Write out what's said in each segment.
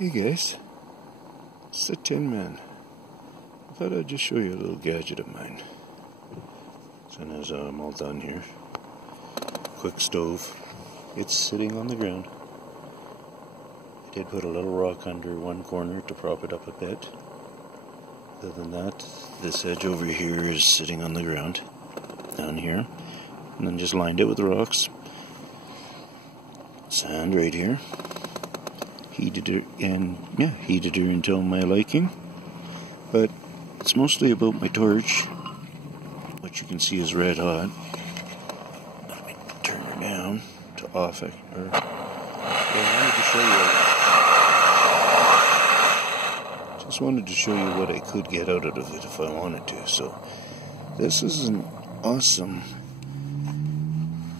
Hey guys, it's the Tin Man. I thought I'd just show you a little gadget of mine. So as I'm all done here, quick stove. It's sitting on the ground. I did put a little rock under one corner to prop it up a bit. Other than that, this edge over here is sitting on the ground, down here, and then just lined it with rocks. Sand right here. Heated her until my liking, but it's mostly about my torch, which you can see is red hot. Let me turn her down to off it. I wanted to show you what I could get out of it if I wanted to. So this is an awesome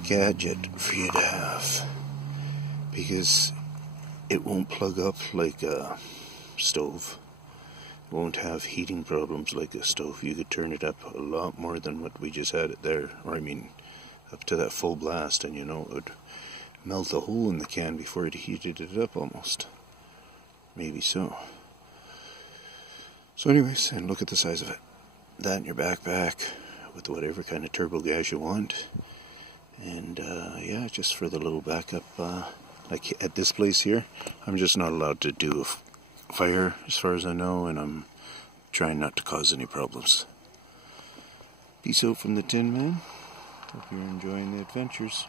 gadget for you to have, because it won't plug up like a stove. It won't have heating problems like a stove. You could turn it up a lot more than what we just had it there. Or I mean, up to that full blast, and it would melt a hole in the can before it heated it up almost. Maybe so. So anyways, and look at the size of it. That in your backpack with whatever kind of turbo gas you want. And yeah, just for the little backup. Like at this place here, I'm just not allowed to do a fire as far as I know, and I'm trying not to cause any problems. Peace out from the Tin Man. Hope you're enjoying the adventures.